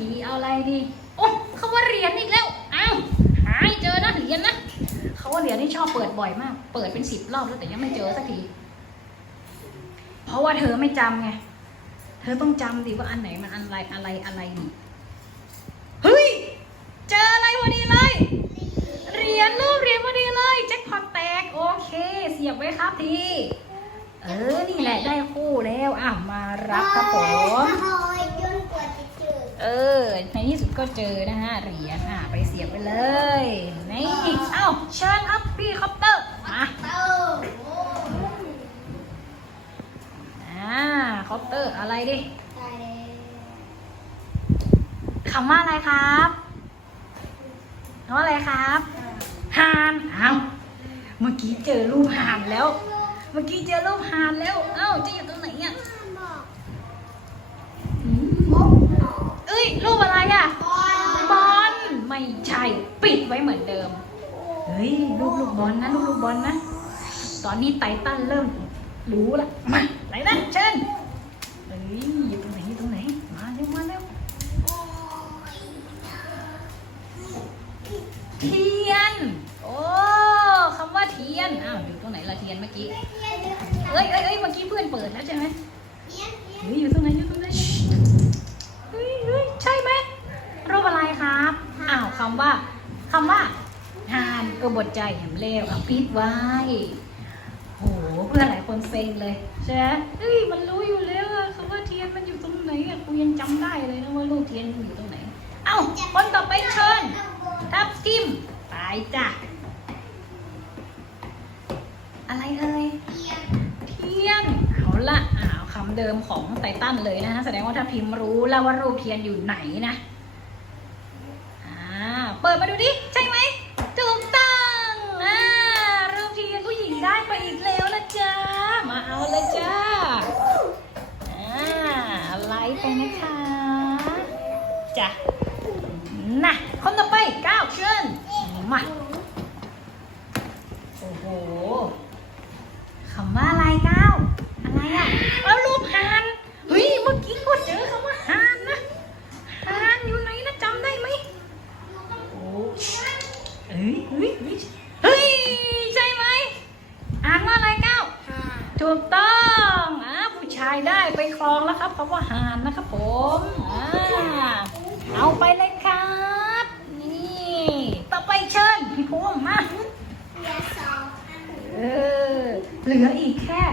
ทีเอาอะไรดี โอ้เขาว่าเหรียญอีกแล้ว อ้าวหาให้เจอนะเหรียญนะเขาว่าเหรียญนี่ชอบเปิดบ่อยมาก เปิดเป็นสิบรอบแล้วแต่ยังไม่เจอสักที เพราะว่าเธอไม่จำไง เธอต้องจำดิว่าอันไหนมันอะไรอะไรอะไรนี่เฮ้ย เจออะไรพอดีเลย เหรียญรูปเหรียญพอดีเลยแจ็คพอตแตกโอเค เสียบไว้ครับทีเออ นี่แหละได้คู่แล้ว อะ มารับครับผม ในที่สุดก็เจอนะฮะเหรียญอะไปเสียบไปเลยนี่เอ้าเชิญครับพี่คอปเตอร์มาอ่าคอปเตอร์อะไรดิคำว่าอะไรครับคำว่าอะไรครับห่านเอ้าเมื่อกี้เจอรูปห่านแล้ว เมื่อกี้เจอรูปห่านแล้ว เอ้าจะอยู่ตรงไหนอะ บอก อืม มกหนอ เอ้ย รูปอะไรอะ บอล บอลไม่ใช่ ปิดไว้เหมือนเดิม เฮ้ยลูกลูกบอลนะลูกลูกบอลนะ ตอนนี้ไตตันเริ่มรู้ละมาไตตันเชิญเฮ้ยอยู่ตรงไหนอยู่ตรงไหนมาเร็วมาเร็วเทียน โอ้คำว่าเทียนอ้าวอยู่ตรงไหนละเทียนเมื่อกี้เอ้ยเอ้ยเอ้ยเมื่อกี้เพื่อนเปิดแล้วใช่ไหม เฮ้ยอยู่ตรงไหนอยู่ตรงไหนเฮ้ยเฮ้ยใช่ไหมรูปอะไรครับ อ้าวคำว่าคำว่าหานเออบทใจแหมเลวอะปิดไว้โหเพื่อนหลายคนเซ็งเลยใช่ไหมเฮ้ยมันรู้อยู่แล้วอะคำว่าเทียนมันอยู่ตรงไหนอะกูยังจำได้เลยนะว่ารูปเทียนมันอยู่ตรงไหน เอ้าคนต่อไปเชิญทับทิมไปจ้ะอะไรเอ่ยเทียนเอาละอ่าวคำเดิมของไตตันเลยนะฮะแสดงว่าถ้าพิมพ์รู้แล้วว่ารูปเทียนอยู่ไหนนะอ่าเปิดมาดูดิใช่ไหม ถูกต้องอ่ารูปเทียนผู้หญิงได้ไปอีกแล้วนะจ๊ะ มาเอาเลยจ้า อ่าไลค์ไปนะคะ จ้ะน่ะคนต่อไปก้าวเชิญมาโอ้โหคำว่าอะไรก้าวอะไรอะเอารูปหานเฮ้ยเมื่อกี้ก็เจอคำว่าหานนะหานอยู่ไหนนะจำได้ไหมโอ้เฮ้ยเฮ้ยเฮ้ยเฮ้ยใช่ไหมอ่านว่าอะไรก้าวถูกต้องอ่าผู้ ชายได้ไปครองแล้วครับคำว่าหานนะครับผมอ่าเอาไปเลยครับ นี่ต่อไปเชิญพี่พวงมาเออเหลืออีกแค่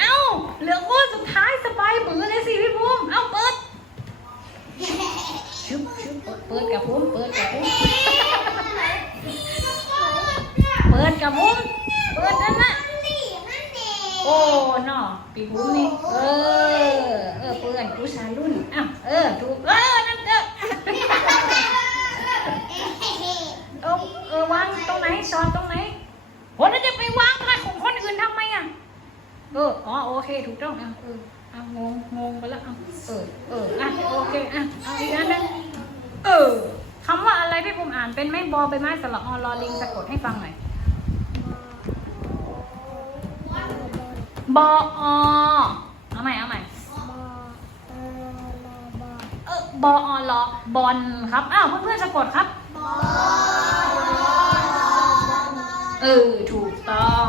เอ้าเหลือคู่สุดท้ายสบายมือเลยสิพี่ภูมิเอ้าเปิดชึบชึบเปิดเปิดกับภูมิเปิดกับภูมิเปิดกับภูมิเปิดนั่นน่ะ โอ้เนาะ ปีภูมินี่ เออ เออเปื่อนผู้ชายรุ่นอ้าวเออ ถูก เออ นั่นเด้อเออเออวางตรงไหนช้อนตรงไหนคนจะไปวางอะไรของคนอื่นทำไมอะ เออ อ๋อ โอเค ถูกต้องอะเอออะงง งงไปแล้วอะเออ เออ อะ โอเค อะ เอาอีกอันนึงเออคำว่าอะไรพี่ภูมิอ่านเป็นไหมบอใบไม้สระออรอลิงสะกดให้ฟังหน่อย บออเอาใหม่เอาใหม่เออบออลอบอลครับอ้าวเพื่อนๆสะกดครับ เออ ถูกต้อง